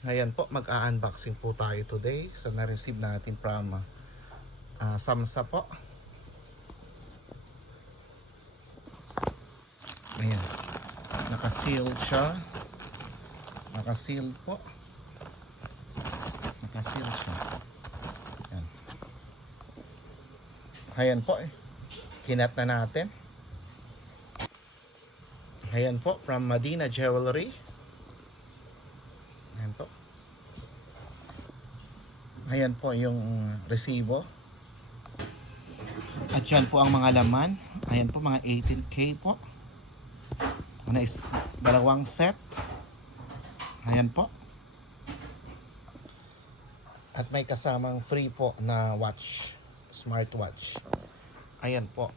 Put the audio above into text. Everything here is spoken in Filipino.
Ayan po, mag-a-unboxing po tayo today sa na-receive natin from Samsa po. Ayan, naka-seal siya. Naka-seal po. Naka-seal siya. Ayan. Ayan po, kinat na natin. Ayan po, from Medina Jewelry. Ayan po. Ayan po yung resibo. At yan po ang mga laman. Ayan po, mga 18K po. Ano is dalawang set. Ayan po. At may kasamang free po na watch, smartwatch. Ayan po.